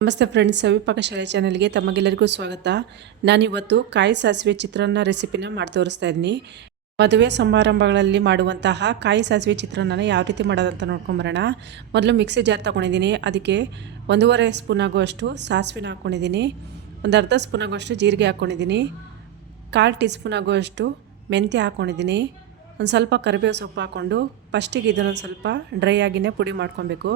ನಮಸ್ತೆ ಫ್ರೆಂಡ್ಸ್, ಸವಿಪಾಕ ಶಾಲೆ ಚಾನೆಲ್ಗೆ ತಮಗೆಲ್ಲರಿಗೂ ಸ್ವಾಗತ. ನಾನಿವತ್ತು ಕಾಯಿ ಸಾಸಿವೆ ಚಿತ್ರಾನ್ನ ರೆಸಿಪಿನ ಮಾಡಿ ತೋರಿಸ್ತಾ ಇದ್ದೀನಿ. ಮದುವೆ ಸಮಾರಂಭಗಳಲ್ಲಿ ಮಾಡುವಂತಹ ಕಾಯಿ ಸಾಸಿವೆ ಚಿತ್ರಾನ್ನ ಯಾವ ರೀತಿ ಮಾಡೋದಂತ ನೋಡ್ಕೊಂಬರೋಣ. ಮೊದಲು ಮಿಕ್ಸಿ ಜಾರ್ ತೊಗೊಂಡಿದ್ದೀನಿ. ಅದಕ್ಕೆ 1.5 ಸ್ಪೂನ್ ಆಗುವಷ್ಟು ಸಾಸಿವೆನ ಹಾಕ್ಕೊಂಡಿದ್ದೀನಿ. ಒಂದು ಅರ್ಧ ಸ್ಪೂನ್ ಆಗುವಷ್ಟು ಜೀರಿಗೆ ಹಾಕ್ಕೊಂಡಿದ್ದೀನಿ. 1/4 ಟೀ ಸ್ಪೂನ್ ಆಗುವಷ್ಟು ಮೆಂತ್ಯ ಹಾಕ್ಕೊಂಡಿದ್ದೀನಿ. ಒಂದು ಸ್ವಲ್ಪ ಕರಿಬೇವು ಸೊಪ್ಪು ಹಾಕ್ಕೊಂಡು ಫಸ್ಟಿಗೆ ಇದನ್ನೊಂದು ಸ್ವಲ್ಪ ಡ್ರೈ ಆಗಿನೇ ಪುಡಿ ಮಾಡ್ಕೊಬೇಕು.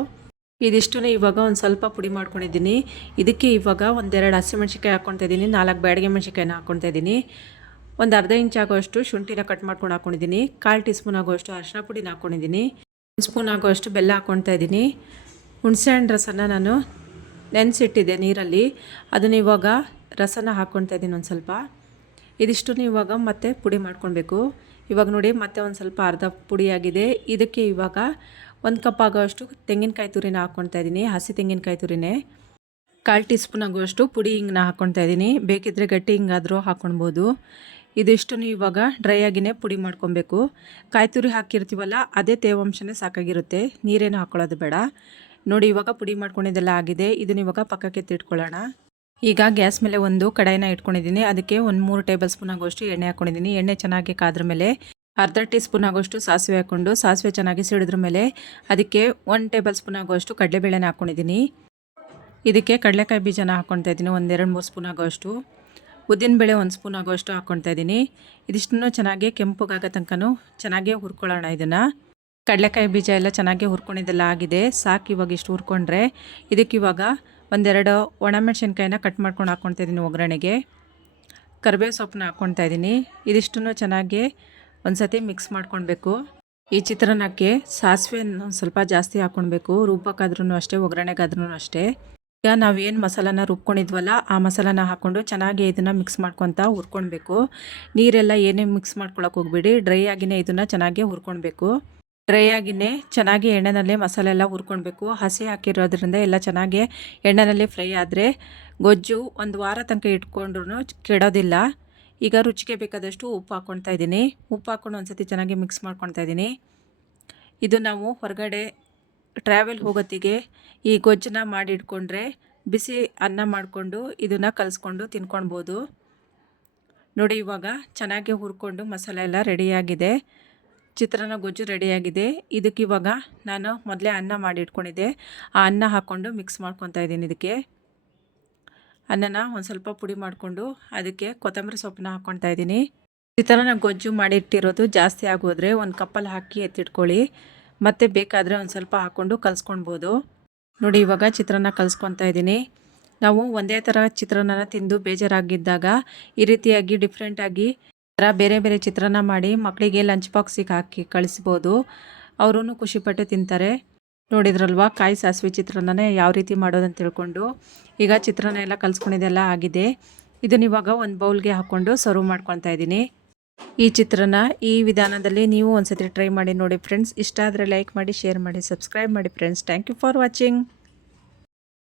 ಇದಿಷ್ಟು ಇವಾಗ ಒಂದು ಸ್ವಲ್ಪ ಪುಡಿ ಮಾಡ್ಕೊಂಡಿದ್ದೀನಿ. ಇದಕ್ಕೆ ಇವಾಗ 1-2 ಹಸಿಮೆಣ್ಸಿಕಾಯಿ ಹಾಕ್ಕೊತಾ ಇದ್ದೀನಿ. 4 ಬ್ಯಾಡಗೆ ಮೆಣಸಿಕಾಯಿನ ಹಾಕ್ಕೊತಾ ಇದ್ದೀನಿ. ಒಂದು ಅರ್ಧ ಇಂಚ್ ಆಗೋಷ್ಟು ಶುಂಠಿನ ಕಟ್ ಮಾಡ್ಕೊಂಡು ಹಾಕ್ಕೊಂಡಿದ್ದೀನಿ. 1/4 ಟೀ ಸ್ಪೂನ್ ಆಗೋಷ್ಟು ಅರಿಶಿನ ಪುಡಿನ ಹಾಕ್ಕೊಂಡಿದ್ದೀನಿ. 1 ಸ್ಪೂನ್ ಆಗೋಷ್ಟು ಬೆಲ್ಲ ಹಾಕ್ಕೊತಾ ಇದ್ದೀನಿ. ಹುಣಸೆಹಣ್ಣು ರಸನ ನಾನು ನೆನೆಸಿಟ್ಟಿದ್ದೆ ನೀರಲ್ಲಿ. ಅದನ್ನು ಇವಾಗ ರಸನ ಹಾಕ್ಕೊತಾ ಇದ್ದೀನಿ ಒಂದು ಸ್ವಲ್ಪ. ಇದಿಷ್ಟು ಇವಾಗ ಮತ್ತೆ ಪುಡಿ ಮಾಡ್ಕೊಳ್ಬೇಕು. ಇವಾಗ ನೋಡಿ ಮತ್ತೆ ಒಂದು ಸ್ವಲ್ಪ ಅರ್ಧ ಪುಡಿಯಾಗಿದೆ. ಇದಕ್ಕೆ ಇವಾಗ 1 ಕಪ್ ಆಗೋಷ್ಟು ತೆಂಗಿನಕಾಯಿ ತುರಿನ ಹಾಕ್ಕೊತಾ ಇದ್ದೀನಿ. ಹಸಿ ತೆಂಗಿನಕಾಯಿ ತುರಿನೇ. 1/4 ಟೀ ಸ್ಪೂನ್ ಆಗುವಷ್ಟು ಪುಡಿ ಹಿಂಗನ್ನ ಹಾಕ್ಕೊತಾ ಇದ್ದೀನಿ. ಬೇಕಿದ್ದರೆ ಗಟ್ಟಿ ಹಿಂಗಾದರೂ ಹಾಕ್ಕೊಳ್ಬೋದು. ಇದಿಷ್ಟು ಇವಾಗ ಡ್ರೈ ಆಗಿನೇ ಪುಡಿ ಮಾಡ್ಕೊಬೇಕು. ಕಾಯಿ ತುರಿ ಹಾಕಿರ್ತೀವಲ್ಲ, ಅದೇ ತೇವಾಂಶನೇ ಸಾಕಾಗಿರುತ್ತೆ, ನೀರೇನು ಹಾಕ್ಕೊಳ್ಳೋದು ಬೇಡ. ನೋಡಿ ಇವಾಗ ಪುಡಿ ಮಾಡ್ಕೊಂಡಿದ್ದೆಲ್ಲ ಆಗಿದೆ. ಇದನ್ನ ಇವಾಗ ಪಕ್ಕಕ್ಕೆ ಎತ್ತಿಟ್ಕೊಳ್ಳೋಣ. ಈಗ ಗ್ಯಾಸ್ ಮೇಲೆ ಒಂದು ಕಡಾಯಿನ ಇಟ್ಕೊಂಡಿದ್ದೀನಿ. ಅದಕ್ಕೆ 1-3 ಟೇಬಲ್ ಸ್ಪೂನ್ ಆಗೋಷ್ಟು ಎಣ್ಣೆ ಹಾಕ್ಕೊಂಡಿದ್ದೀನಿ. ಎಣ್ಣೆ ಚೆನ್ನಾಗಿ ಕಾದ್ರ ಮೇಲೆ ಅರ್ಧ ಟೀ ಸ್ಪೂನ್ ಆಗೋಷ್ಟು ಸಾಸಿವೆ ಹಾಕ್ಕೊಂಡು ಸಾಸಿವೆ ಚೆನ್ನಾಗಿ ಸಿಡಿದ್ರ ಮೇಲೆ ಅದಕ್ಕೆ 1 ಟೇಬಲ್ ಸ್ಪೂನ್ ಆಗೋಷ್ಟು ಕಡಲೆಬೇಳೆನ ಹಾಕ್ಕೊಂಡಿದ್ದೀನಿ. ಇದಕ್ಕೆ ಕಡಲೆಕಾಯಿ ಬೀಜನ ಹಾಕ್ಕೊತಾ ಇದ್ದೀನಿ. 1-2-3 ಸ್ಪೂನ್ ಆಗೋಷ್ಟು ಉದ್ದಿನಬೇಳೆ 1 ಸ್ಪೂನ್ ಆಗೋಷ್ಟು ಹಾಕ್ಕೊತಾ ಇದ್ದೀನಿ. ಇದಿಷ್ಟನ್ನು ಚೆನ್ನಾಗಿ ಕೆಂಪಗಾಗೋ ತನಕನೂ ಚೆನ್ನಾಗಿ ಹುರ್ಕೊಳ್ಳೋಣ. ಇದನ್ನು ಕಡಲೆಕಾಯಿ ಬೀಜ ಎಲ್ಲ ಚೆನ್ನಾಗಿ ಹುರ್ಕೊಂಡಿದ್ದೆಲ್ಲ ಆಗಿದೆ. ಸಾಕು ಇವಾಗ ಇಷ್ಟು ಹುರ್ಕೊಂಡ್ರೆ ಇದಕ್ಕೆ ಇವಾಗ 1-2 ಒಣಮೆಣಸಿನ್ಕಾಯಿನ ಕಟ್ ಮಾಡ್ಕೊಂಡು ಹಾಕ್ಕೊತಾ ಇದ್ದೀನಿ ಒಗ್ಗರಣೆಗೆ. ಕರಿಬೇವು ಸೊಪ್ಪನ್ನ ಹಾಕ್ಕೊತಾ ಇದ್ದೀನಿ. ಇದಿಷ್ಟನ್ನು ಚೆನ್ನಾಗಿ ಒಂದು ಸತಿ ಮಿಕ್ಸ್ ಮಾಡ್ಕೊಳ್ಬೇಕು. ಈ ಚಿತ್ರಾನ್ನಕ್ಕೆ ಸಾಸಿವೆಯನ್ನು ಸ್ವಲ್ಪ ಜಾಸ್ತಿ ಹಾಕ್ಕೊಳ್ಬೇಕು. ರುಬ್ಬಕ್ಕಾದ್ರೂ ಅಷ್ಟೇ, ಒಗ್ಗರಣೆಗಾದ್ರೂ ಅಷ್ಟೇ. ಈಗ ನಾವೇನು ಮಸಾಲಾನ ರುಬ್ಕೊಂಡಿದ್ವಲ್ಲ, ಆ ಮಸಾಲಾನ ಹಾಕ್ಕೊಂಡು ಚೆನ್ನಾಗಿ ಇದನ್ನು ಮಿಕ್ಸ್ ಮಾಡ್ಕೊತಾ ಹುರ್ಕೊಳ್ಬೇಕು. ನೀರೆಲ್ಲ ಏನೇ ಮಿಕ್ಸ್ ಮಾಡ್ಕೊಳಕ್ಕೆ ಹೋಗ್ಬೇಡಿ. ಡ್ರೈ ಆಗಿನೇ ಇದನ್ನು ಚೆನ್ನಾಗಿ ಹುರ್ಕೊಳ್ಬೇಕು. ಡ್ರೈ ಆಗಿನೇ ಚೆನ್ನಾಗಿ ಎಣ್ಣೆನಲ್ಲೇ ಮಸಾಲೆ ಎಲ್ಲ ಹುರ್ಕೊಳ್ಬೇಕು. ಹಸಿ ಹಾಕಿರೋದ್ರಿಂದ ಎಲ್ಲ ಚೆನ್ನಾಗಿ ಎಣ್ಣೆನಲ್ಲೇ ಫ್ರೈ ಆದರೆ ಗೊಜ್ಜು 1 ವಾರ ತನಕ ಇಟ್ಕೊಂಡ್ರೂ ಕೆಡೋದಿಲ್ಲ. ಈಗ ರುಚಿಗೆ ಬೇಕಾದಷ್ಟು ಉಪ್ಪು ಹಾಕ್ಕೊತಾ ಇದ್ದೀನಿ. ಉಪ್ಪು ಹಾಕ್ಕೊಂಡು ಒಂದು ಸತಿ ಚೆನ್ನಾಗಿ ಮಿಕ್ಸ್ ಮಾಡ್ಕೊತಾ ಇದ್ದೀನಿ. ಇದು ನಾವು ಹೊರಗಡೆ ಟ್ರಾವೆಲ್ ಹೋಗೋತ್ತಿಗೆ ಈ ಗೊಜ್ಜನ್ನ ಮಾಡಿ ಇಟ್ಕೊಂಡ್ರೆ ಬಿಸಿ ಅನ್ನ ಮಾಡಿಕೊಂಡು ಇದನ್ನು ಕಲಿಸ್ಕೊಂಡು ತಿನ್ಕೊಳ್ಬೋದು. ನೋಡಿ ಇವಾಗ ಚೆನ್ನಾಗಿ ಹುರ್ಕೊಂಡು ಮಸಾಲೆ ಎಲ್ಲ ರೆಡಿಯಾಗಿದೆ. ಚಿತ್ರಾನ್ನ ಗೊಜ್ಜು ರೆಡಿಯಾಗಿದೆ. ಇದಕ್ಕೆ ಇವಾಗ ನಾನು ಮೊದಲೇ ಅನ್ನ ಮಾಡಿ ಇಟ್ಕೊಂಡಿದ್ದೆ, ಆ ಅನ್ನ ಹಾಕ್ಕೊಂಡು ಮಿಕ್ಸ್ ಮಾಡ್ಕೊತಾ ಇದ್ದೀನಿ. ಇದಕ್ಕೆ ಅನ್ನನ ಒಂದು ಸ್ವಲ್ಪ ಪುಡಿ ಮಾಡಿಕೊಂಡು ಅದಕ್ಕೆ ಕೊತ್ತಂಬರಿ ಸೊಪ್ಪನ್ನ ಹಾಕ್ಕೊತಾ ಇದ್ದೀನಿ. ಚಿತ್ರಾನ್ನ ಗೊಜ್ಜು ಮಾಡಿಟ್ಟಿರೋದು ಜಾಸ್ತಿ ಆಗೋದ್ರೆ 1 ಕಪ್ಪಲ್ಲಿ ಹಾಕಿ ಎತ್ತಿಟ್ಕೊಳ್ಳಿ. ಮತ್ತು ಬೇಕಾದರೆ ಒಂದು ಸ್ವಲ್ಪ ಹಾಕ್ಕೊಂಡು ಕಲಿಸ್ಕೊಳ್ಬೋದು. ನೋಡಿ ಇವಾಗ ಚಿತ್ರಾನ್ನ ಕಲಿಸ್ಕೊತಾ ಇದ್ದೀನಿ. ನಾವು ಒಂದೇ ಥರ ಚಿತ್ರಾನ್ನ ತಿಂದು ಬೇಜಾರಾಗಿದ್ದಾಗ ಈ ರೀತಿಯಾಗಿ ಡಿಫ್ರೆಂಟಾಗಿ ಬೇರೆ ಬೇರೆ ಚಿತ್ರಾನ್ನ ಮಾಡಿ ಮಕ್ಕಳಿಗೆ ಲಂಚ್ ಬಾಕ್ಸಿಗೆ ಹಾಕಿ ಕಳಿಸ್ಬೋದು. ಅವರೂ ಖುಷಿಪಟ್ಟು ತಿಂತಾರೆ. ನೋಡಿದ್ರಲ್ವಾ ಕಾಯಿ ಸಾಸಿವೆ ಚಿತ್ರಾನ್ನ ಯಾವ ರೀತಿ ಮಾಡೋದಂತ ತಿಳ್ಕೊಂಡು. ಈಗ ಚಿತ್ರಾನ್ನ ಎಲ್ಲ ಕಲಿಸ್ಕೊಂಡಿದ್ದೆಲ್ಲ ಆಗಿದೆ. ಇದನ್ನ ಇವಾಗ ಒಂದು ಬೌಲ್ಗೆ ಹಾಕ್ಕೊಂಡು ಸರ್ವ್ ಮಾಡ್ಕೊತಾ ಇದ್ದೀನಿ. ಈ ಚಿತ್ರಾನ್ನ ಈ ವಿಧಾನದಲ್ಲಿ ನೀವು ಒಂದ್ಸತಿ ಟ್ರೈ ಮಾಡಿ ನೋಡಿ ಫ್ರೆಂಡ್ಸ್. ಇಷ್ಟ ಆದರೆ ಲೈಕ್ ಮಾಡಿ, ಶೇರ್ ಮಾಡಿ, ಸಬ್ಸ್ಕ್ರೈಬ್ ಮಾಡಿ friends. Thank you for watching.